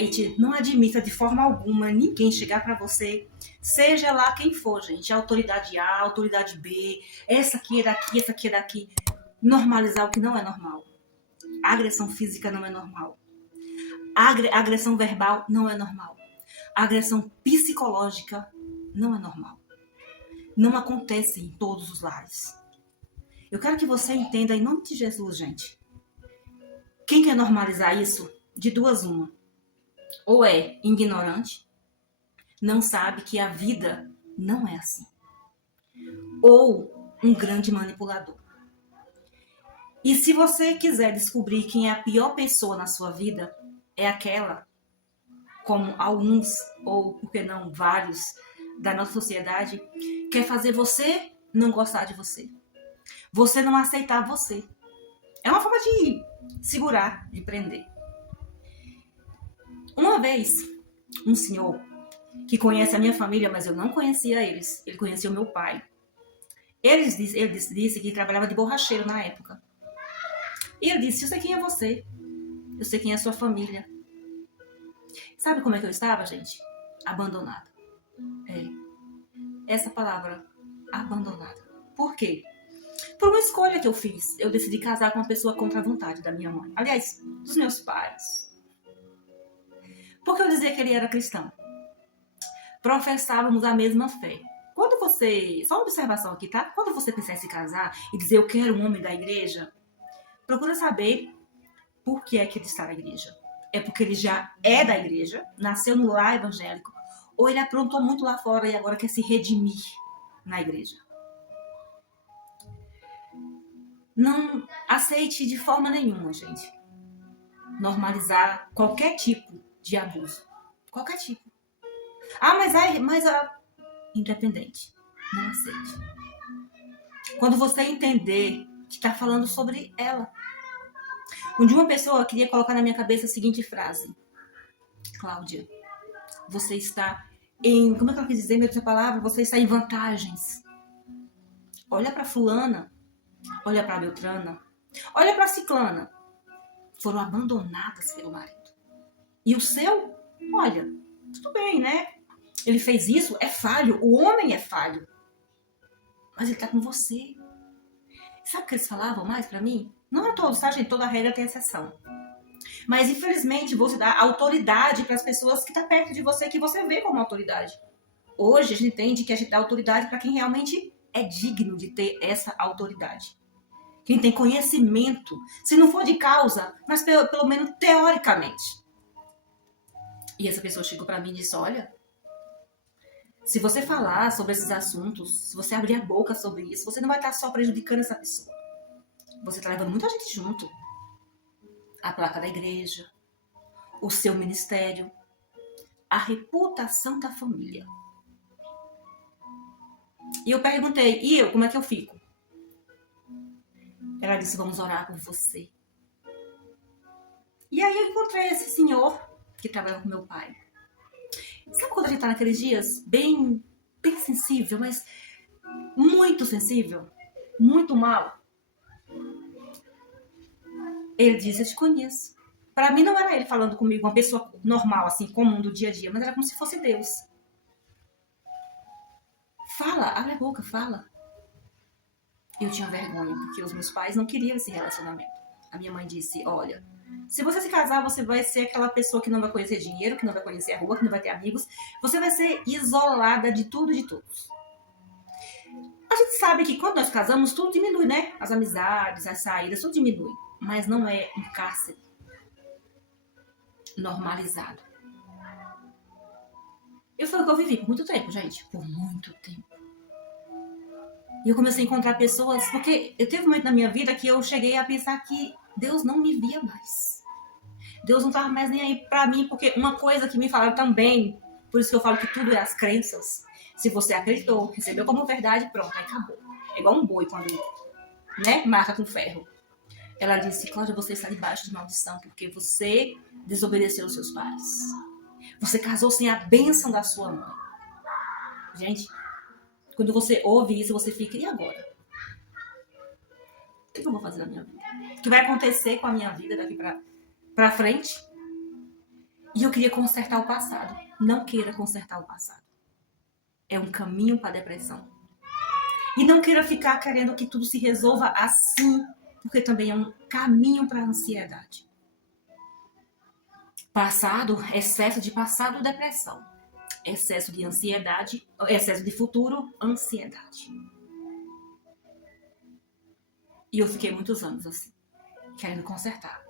aceite, não admita de forma alguma ninguém chegar para você, seja lá quem for, gente, autoridade A, autoridade B, essa aqui é daqui, essa aqui é daqui, normalizar o que não é normal. A agressão física não é normal. A agressão verbal não é normal. A agressão psicológica não é normal. Não acontece em todos os lares. Eu quero que você entenda em nome de Jesus, gente. Quem quer normalizar isso, de duas uma. Ou é ignorante, não sabe que a vida não é assim. Ou um grande manipulador. E se você quiser descobrir quem é a pior pessoa na sua vida, é aquela, como alguns, ou por que não vários, da nossa sociedade, quer fazer você não gostar de você. Você não aceitar você. É uma forma de segurar, de prender. Uma vez, um senhor que conhece a minha família, mas eu não conhecia eles. Ele conhecia o meu pai. Ele disse que trabalhava de borracheiro na época. E ele disse, eu sei quem é você. Eu sei quem é a sua família. Sabe como é que eu estava, gente? Abandonada. Essa palavra, abandonada. Por quê? Por uma escolha que eu fiz. Eu decidi casar com uma pessoa contra a vontade da minha mãe. Aliás, dos meus pais. Porque eu dizia que ele era cristão. Professávamos a mesma fé. Quando você... Só uma observação aqui, tá? Quando você pensar em se casar e dizer eu quero um homem da igreja, procura saber por que é que ele está na igreja. É porque ele já é da igreja, nasceu no lar evangélico, ou ele aprontou muito lá fora e agora quer se redimir na igreja. Não aceite de forma nenhuma, gente, normalizar qualquer tipo de abuso. Qualquer tipo. Ah, mas independente. Não aceite. Quando você entender que está falando sobre ela. Um dia uma pessoa queria colocar na minha cabeça a seguinte frase. Cláudia, você está em... Como é que ela quis dizer mesmo essa palavra? Você está em vantagens. Olha para fulana. Olha para Beltrana. Olha para Ciclana. Foram abandonadas pelo marido. E o seu? Olha, tudo bem, né? Ele fez isso, é falho. O homem é falho. Mas ele tá com você. Sabe o que eles falavam mais pra mim? Não é todos, tá, gente? Toda regra tem exceção. Mas, infelizmente, você dá autoridade para as pessoas que estão perto de você, que você vê como autoridade. Hoje, a gente entende que a gente dá autoridade para quem realmente é digno de ter essa autoridade. Quem tem conhecimento, se não for de causa, mas pelo menos teoricamente. E essa pessoa chegou para mim e disse, olha, se você falar sobre esses assuntos, se você abrir a boca sobre isso, você não vai estar só prejudicando essa pessoa. Você está levando muita gente junto. A placa da igreja, o seu ministério, a reputação da família. E eu perguntei, e eu, como é que eu fico? Ela disse, vamos orar por você. E aí eu encontrei esse senhor que trabalhava com meu pai. Sabe quando a gente tá naqueles dias bem sensível, mas muito sensível, muito mal? Ele disse, eu te conheço. Para mim não era ele falando comigo, uma pessoa normal, assim, comum do dia a dia, mas era como se fosse Deus. Fala, abre a boca, fala. Eu tinha vergonha, porque os meus pais não queriam esse relacionamento. A minha mãe disse, olha, se você se casar, você vai ser aquela pessoa que não vai conhecer dinheiro, que não vai conhecer a rua, que não vai ter amigos. Você vai ser isolada de tudo e de todos. A gente sabe que quando nós casamos, tudo diminui, né? As amizades, as saídas, tudo diminui. Mas não é um cárcere normalizado. E foi o que eu vivi por muito tempo, gente. Por muito tempo. E eu comecei a encontrar pessoas, porque eu teve um momento na minha vida que eu cheguei a pensar que Deus não me via mais. Deus não estava mais nem aí pra mim, porque uma coisa que me falaram também, por isso que eu falo que tudo é as crenças. Se você acreditou, recebeu como verdade, pronto, aí acabou. É igual um boi quando, né, marca com ferro. Ela disse, Cláudia, você está debaixo de maldição, porque você desobedeceu os seus pais. Você casou sem a bênção da sua mãe. Gente, quando você ouve isso, você fica, e agora? O que eu vou fazer na minha vida? O que vai acontecer com a minha vida daqui pra frente? E eu queria consertar o passado. Não queira consertar o passado. É um caminho para a depressão. E não queira ficar querendo que tudo se resolva assim, porque também é um caminho para a ansiedade. Passado, excesso de passado, depressão. Excesso de ansiedade, excesso de futuro, ansiedade. E eu fiquei muitos anos assim, querendo consertar.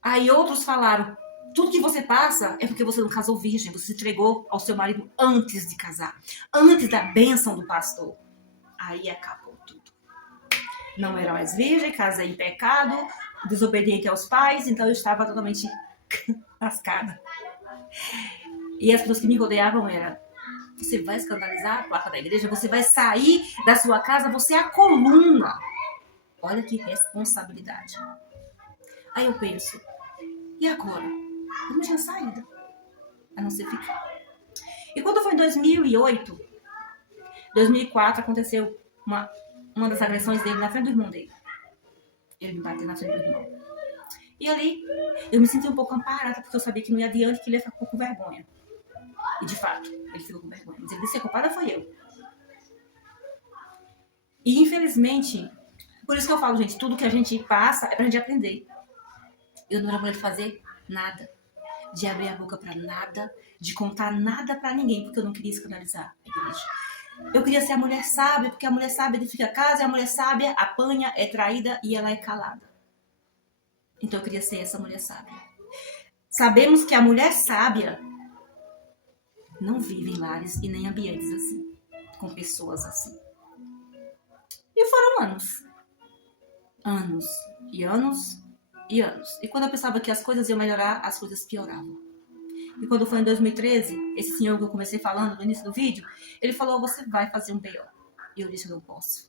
Aí outros falaram, tudo que você passa é porque você não casou virgem, você se entregou ao seu marido antes de casar, antes da bênção do pastor. Aí acabou tudo. Não era mais virgem, casei em pecado, desobediente aos pais, então eu estava totalmente lascada. E as pessoas que me rodeavam eram, você vai escandalizar a placa da igreja, você vai sair da sua casa, você é a coluna. Olha que responsabilidade. Aí eu penso, e agora? Eu não tinha saída, a não ser ficar. E quando foi em 2008, 2004, aconteceu uma das agressões dele na frente do irmão dele. Ele me bateu na frente do irmão. E ali, eu me senti um pouco amparada, porque eu sabia que não ia adiante, que ele ia ficar com vergonha. E de fato, ele ficou com vergonha. Mas ele disse que a culpada foi eu. E infelizmente, por isso que eu falo, gente, tudo que a gente passa é pra gente aprender. Eu não era mulher de fazer nada, de abrir a boca pra nada, de contar nada pra ninguém, porque eu não queria escandalizar a igreja. Eu queria ser a mulher sábia, porque a mulher sábia edifica a casa, e a mulher sábia apanha, é traída e ela é calada. Então eu queria ser essa mulher sábia. Sabemos que a mulher sábia não vive em lares e nem ambientes assim, com pessoas assim. E foram anos. Anos e anos e anos. E quando eu pensava que as coisas iam melhorar, as coisas pioravam. E quando foi em 2013, esse senhor que eu comecei falando no início do vídeo, ele falou, você vai fazer um BO. E eu disse, eu não posso.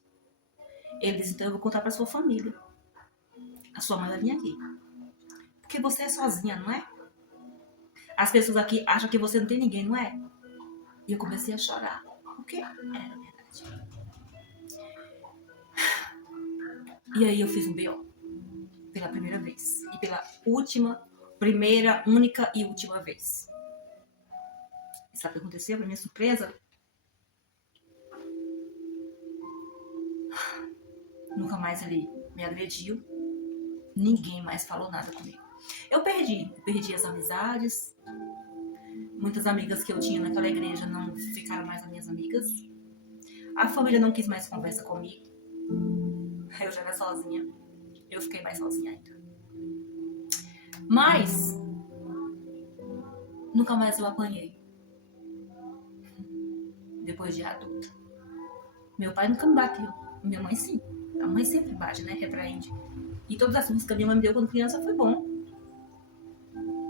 Ele disse, então eu vou contar para sua família. A sua mãe vai vir aqui. Porque você é sozinha, não é? As pessoas aqui acham que você não tem ninguém, não é? E eu comecei a chorar. Porque era verdade. E aí eu fiz um BO. Pela primeira vez. E pela primeira, única e última vez. E sabe o que aconteceu? Pra minha surpresa? Nunca mais ele me agrediu. Ninguém mais falou nada comigo. Eu perdi as amizades. Muitas amigas que eu tinha naquela igreja não ficaram mais as minhas amigas. A família não quis mais conversa comigo. Eu já era sozinha. Eu fiquei mais sozinha ainda. Mas nunca mais eu apanhei. Depois de adulta. Meu pai nunca me bateu. Minha mãe sim. A mãe sempre bate, né? Repreende. E todas as coisas que a minha mãe me deu quando criança foi bom.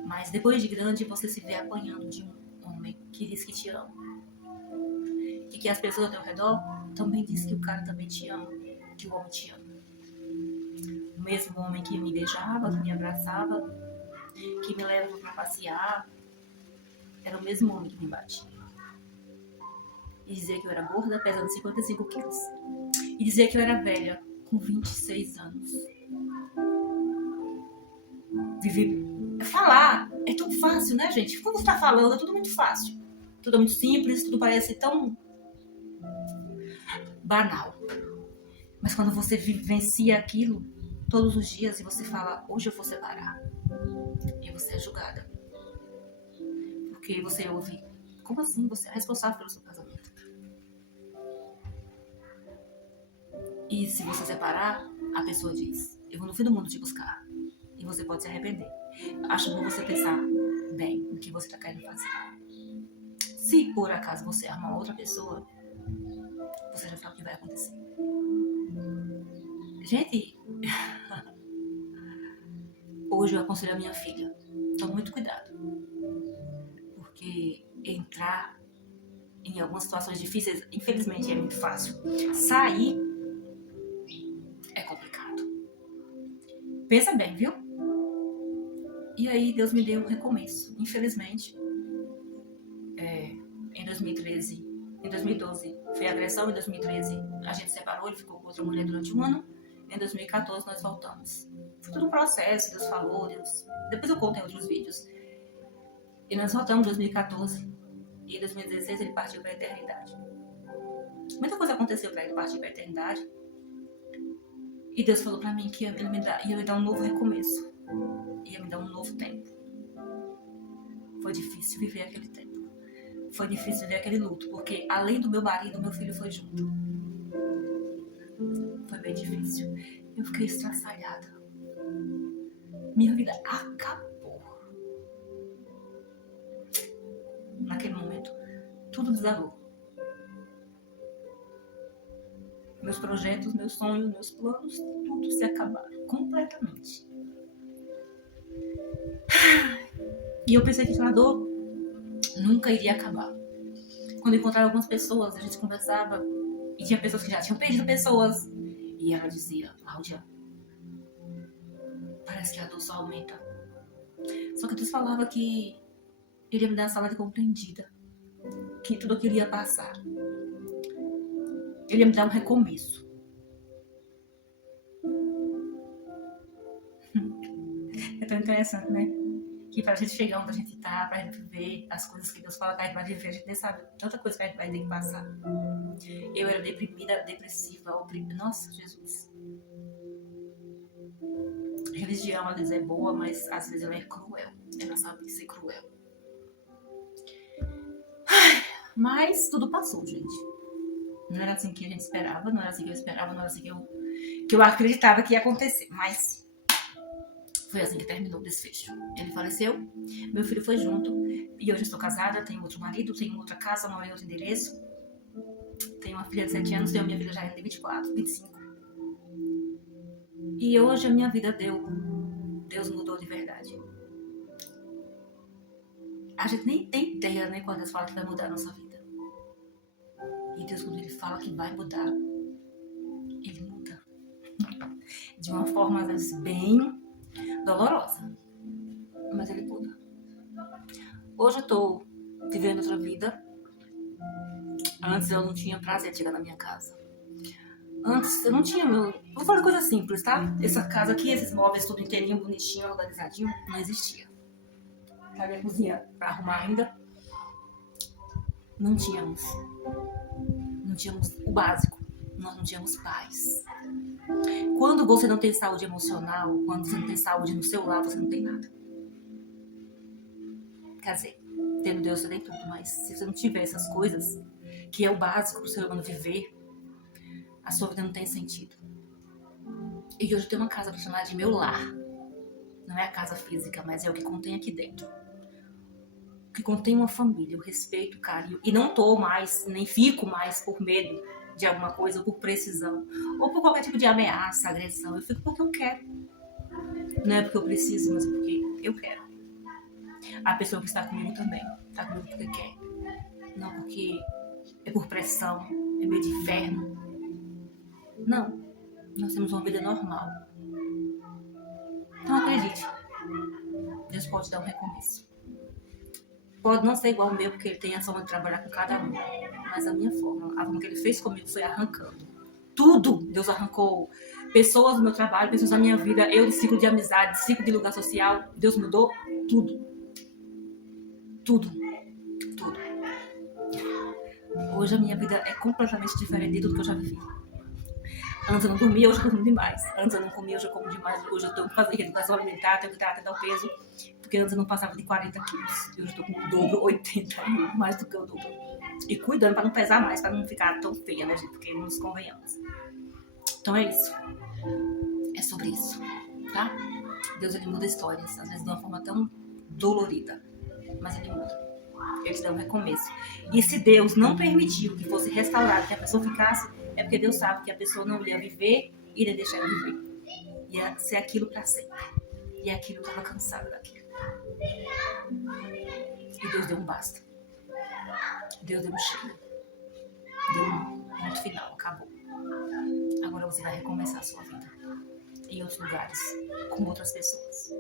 Mas depois de grande, você se vê apanhando de um homem que diz que te ama. E que as pessoas ao teu redor também dizem que o cara também te ama. Que o homem te ama. O mesmo homem que me beijava, que me abraçava, que me levava pra passear, era o mesmo homem que me batia. E dizia que eu era gorda, pesando 55 quilos. E dizia que eu era velha, com 26 anos. Falar é tão fácil, né, gente? Quando você tá falando, é tudo muito fácil. Tudo é muito simples, tudo parece tão banal. Mas quando você vivencia aquilo todos os dias e você fala, hoje eu vou separar. E você é julgada. Porque você ouve, como assim? Você é responsável pelo seu casamento. E se você separar, a pessoa diz, eu vou no fim do mundo te buscar. E você pode se arrepender. Acho bom você pensar bem no que você está querendo fazer. Se por acaso você arrumar outra pessoa, você já sabe o que vai acontecer. Gente, hoje eu aconselho a minha filha, tome muito cuidado. Porque entrar em algumas situações difíceis, infelizmente, é muito fácil. Sair é complicado. Pensa bem, viu? E aí Deus me deu um recomeço. Infelizmente, em 2013, em 2012 foi agressão, em 2013 a gente separou, ele ficou com outra mulher durante um ano. Em 2014 nós voltamos. Foi tudo um processo, Deus falou, Deus... Depois eu conto em outros vídeos. E nós voltamos em 2014. E em 2016 ele partiu para a eternidade. Muita coisa aconteceu para ele partir para a eternidade. E Deus falou para mim que ia me dar um novo recomeço. Ia me dar um novo tempo. Foi difícil viver aquele tempo. Foi difícil viver aquele luto. Porque além do meu marido, meu filho foi junto. Foi bem difícil. Eu fiquei estraçalhada. Minha vida acabou. Naquele momento, tudo desabou. Meus projetos, meus sonhos, meus planos, tudo se acabaram completamente. E eu pensei que aquela dor nunca iria acabar. Quando eu encontrava algumas pessoas, a gente conversava e tinha pessoas que já tinham perdido pessoas. E ela dizia, Cláudia, parece que a dor só aumenta. Só que Deus falava que ele ia me dar a salário compreendida. Que tudo aquilo ia passar. Ele ia me dar um recomeço. É tão interessante, né? Que pra gente chegar onde a gente tá, pra gente viver as coisas que Deus fala que a gente vai viver, a gente nem sabe tanta coisa que a gente vai ter que passar. Eu era deprimida, depressiva, oprimida. Nossa, Jesus. Religião, às vezes, é boa, mas às vezes ela é cruel. Ela sabe ser cruel. Mas tudo passou, gente. Não era assim que a gente esperava, não era assim que eu esperava, não era assim que eu acreditava que ia acontecer. Mas foi assim que terminou o desfecho. Ele faleceu, meu filho foi junto, e hoje eu estou casada, tenho outro marido, tenho outra casa, moro em outro endereço. Tenho uma filha de 7 anos, tenho a minha filha já de 24, 25. E hoje a minha vida Deus mudou de verdade. A gente nem tem ideia, né, quando Deus fala que vai mudar a nossa vida. E Deus, quando Ele fala que vai mudar, Ele muda. De uma forma, às vezes, bem dolorosa. Mas Ele muda. Hoje eu tô vivendo outra vida. Antes eu não tinha prazer de chegar na minha casa. Antes eu não tinha meu... Vou falar coisa simples, tá? Essa casa aqui, esses móveis tudo inteirinho, bonitinho, organizadinho, não existia. Sabe a cozinha pra arrumar ainda? Não tínhamos. Não tínhamos o básico. Nós não tínhamos paz. Quando você não tem saúde emocional, quando você não tem saúde no seu lar, você não tem nada. Quer dizer, tendo Deus você tem tudo, mas se você não tiver essas coisas, que é o básico pro ser humano viver, a sua vida não tem sentido. E hoje eu tenho uma casa para chamar de meu lar. Não é a casa física, mas é o que contém aqui dentro. O que contém uma família, o respeito, o carinho. E não tô mais, nem fico mais por medo de alguma coisa, ou por precisão, ou por qualquer tipo de ameaça, agressão. Eu fico porque eu quero. Não é porque eu preciso, mas é porque eu quero. A pessoa que está comigo também está comigo porque quer. Não porque é por pressão, é meio de inferno. Não. Nós temos uma vida normal. Então acredite. Deus pode dar um recomeço. Pode não ser igual ao meu, porque Ele tem a forma de trabalhar com cada um. Mas a minha forma, a forma que Ele fez comigo foi arrancando. Tudo Deus arrancou. Pessoas do meu trabalho, pessoas da minha vida, eu de ciclo de amizade, ciclo de lugar social. Deus mudou tudo. Tudo. Tudo. Hoje a minha vida é completamente diferente de tudo que eu já vivi. Antes eu não dormia, hoje eu durmo demais. Antes eu não comia, hoje eu como demais. Hoje eu tenho que fazer educação alimentar, tenho que tratar o peso. Porque antes eu não passava de 40 quilos. Hoje eu estou com o dobro, 80, mais do que o dobro. E cuidando para não pesar mais, para não ficar tão feia, né, gente? Porque não nos convenhamos. Então é isso. É sobre isso, tá? Deus, Ele muda histórias, às vezes de uma forma tão dolorida. Mas Ele muda. Ele te dá um recomeço. E se Deus não permitiu que fosse restaurado, que a pessoa ficasse, é porque Deus sabe que a pessoa não ia viver e ia deixar de viver. Ia ser aquilo para sempre. E aquilo estava cansado daquilo. E Deus deu um basta. Deus deu um chega. Deu um ponto final, acabou. Agora você vai recomeçar a sua vida. Em outros lugares, com outras pessoas.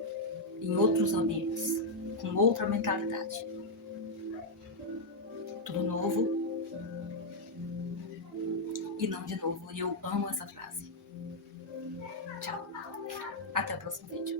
Em outros ambientes, com outra mentalidade. Tudo novo. E não de novo. E eu amo essa frase. Tchau. Até o próximo vídeo.